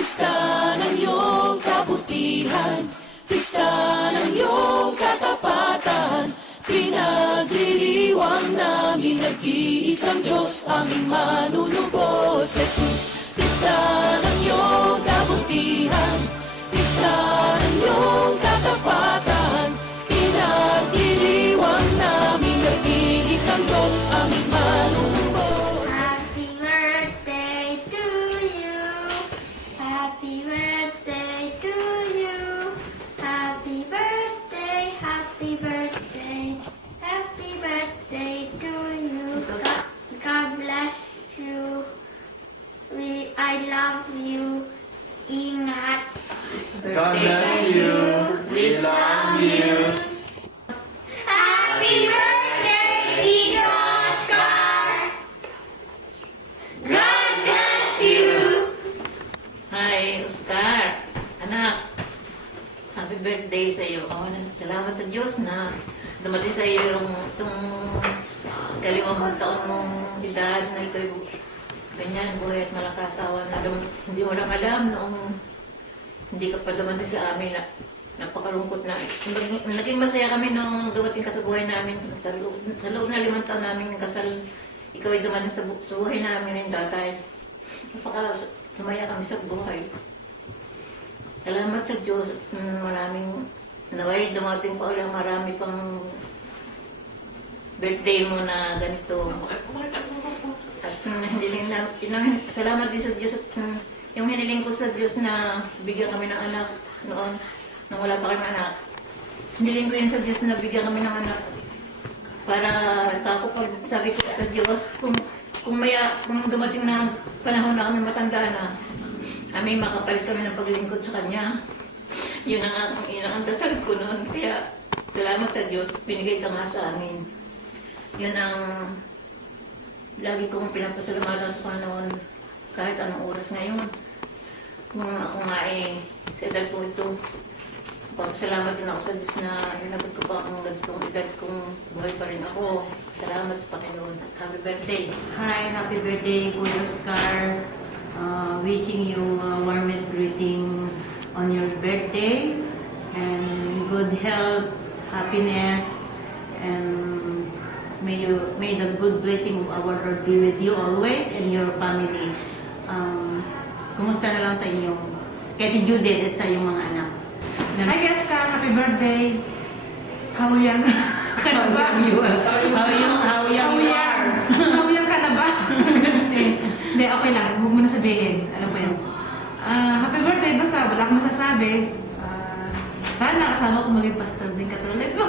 Pista ng iyong kabutihan, pista ng iyong katapatan. Pinagliriwang namin nag-iisang Diyos, aming manunubos, Jesus. Pista ng iyong kabutihan, pista ng iyong katapatan. Pinagliriwang namin nag-iisang Diyos, aming manunubos. Happy birthday to you. Happy birthday to you. Happy birthday, happy birthday. Happy birthday to you. God bless you. I love you. Ingat. God bless you. We love you. Happy birthday, Tito Oscar. God bless you. Hi, Oscar. Anak, happy birthday sa iyo. Salamat sa Diyos na dumating sa iyo itong kalimang taon mong edad na ikaw ganyan, buhay at malakasawa na hindi mo lang alam noong hindi ka pa dumating sa amin na napakalungkot na. Naging masaya kami nung dumating ka sa buhay namin. Sa loob na 5 taon namin kasal, ikaw ay dumating sa buhay namin ng tatay. Sumaya kami sa buhay. Salamat sa Diyos. Maraming naway dumating pa ulit marami pang birthday mo na ganito. At salamat din sa Diyos at yung hiniling ko sa Diyos na bigyan kami ng anak noon nung wala pa kami anak. Hiniling ko yun sa Diyos na bigyan kami ng anak para ako pag sabi ko sa Diyos kung dumating na panahon na kami matanda na, makapalit kami ng paglingkod sa Kanya. Yun ang dasal ko noon. Kaya salamat sa Diyos, binigay ka nga sa amin. Yun ang lagi kong pinapasalamatan sa Panginoon kahit anong oras ngayon. Kung ako nga sa edad ko ito, salamat din ako sa Diyos na inabot ko pa ang ganitong edad kong buhay pa rin ako. Salamat sa Panginoon at happy birthday. Hi, happy birthday, Kuya Oscar. Wishing you warmest greeting on your birthday and good health, happiness, and may the good blessing of our Lord be with you always and your family. Kumusta na lang sa inyong Kati Judith at sa iyong mga anak? Hi Oscar, happy birthday. How young ka na ba? How How young ka na ba? Hindi, okay lang. Huwag mo na sabihin. Alam ko yun. Happy birthday, basta wala akong masasabi. Sana kasama ko maging pastor din katulad mo.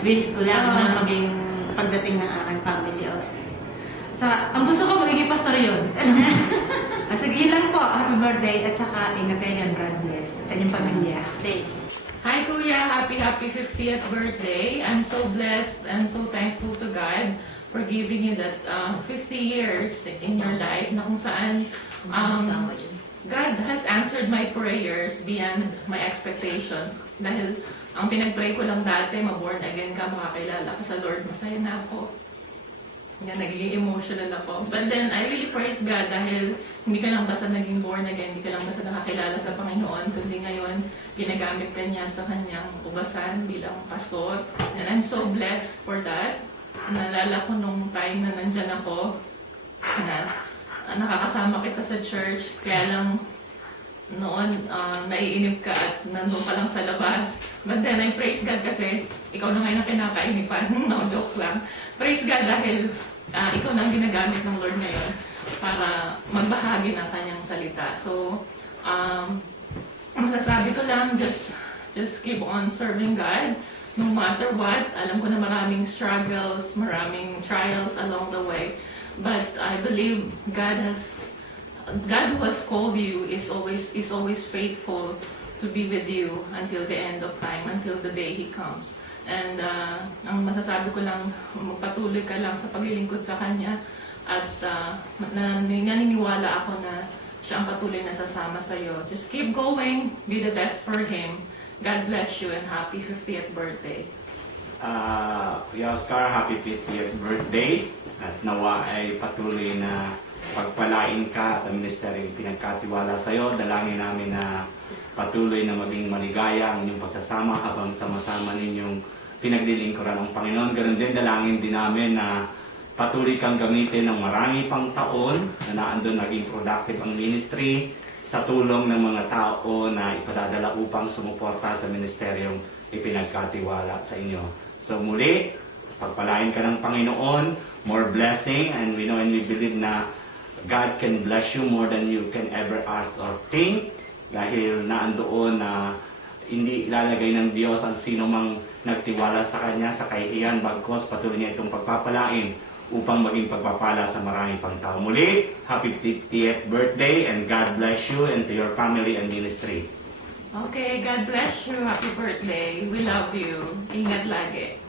Wish ko lang na maging pagdating ng aking family. Ang gusto ko magiging pastor yun. Sige, yun lang po. Happy birthday at saka ingat kayo yan. God bless sa inyong pamilya. Hi Kuya, happy 50th birthday. I'm so blessed and so thankful to God for giving you that 50 years in your life na kung saan God has answered my prayers beyond my expectations. Dahil ang pinag-pray ko lang dati, ma-born again ka, makakilala ka sa Lord, masaya na ako. Yan, nagiging emotional ako. But then, I really praise God dahil hindi ka lang basta naging born again, hindi ka lang basta nakakilala sa Panginoon, kundi ngayon, ginagamit ka niya sa kanyang ubasan bilang pastor. And I'm so blessed for that. Naalala ko nung time na nandyan ako, na nakakasama kita sa church, kaya lang noon, naiinip ka at nandun ka lang sa labas. But then, I praise God kasi ikaw na ngayon ang kinakainipan. No, joke lang. Praise God dahil ikaw na ang ginagamit ng Lord ngayon para magbahagi ng kanyang salita. So, masasabi ko lang, just keep on serving God no matter what. Alam ko na maraming struggles, maraming trials along the way. But I believe God who has called you is always faithful to be with you until the end of time, until the day He comes. And ang masasabi ko lang, magpatuloy ka lang sa paglilingkod sa Kanya at naniniwala ako na siya ang patuloy na sasama sa iyo. Just keep going, be the best for Him. God bless you and happy 50th birthday. Kuya Oscar, happy 50th birthday at nawa ay patuloy na pagpalain ka at ang ministeryong pinagkatiwala sa iyo. Dalangin namin na patuloy na maging maligaya ang inyong pagsasama habang sama-sama ninyong pinaglilingkuran ng Panginoon. Ganun din, dalangin din namin na patuloy kang gamitin ng marami pang taon na naandun naging productive ang ministry sa tulong ng mga tao na ipadadala upang sumuporta sa ministeryong ipinagkatiwala sa inyo. So muli, pagpalain ka ng Panginoon, more blessing, and we know and we believe na God can bless you more than you can ever ask or think dahil naandoon na hindi ilalagay ng Diyos ang sino mang nagtiwala sa Kanya sa kahihiyan, bagkos patuloy niya itong pagpapalain upang maging pagpapala sa marami pang tao. Muli, happy 50th birthday and God bless you and to your family and ministry. Okay, God bless you. Happy birthday. We love you. Ingat lagi.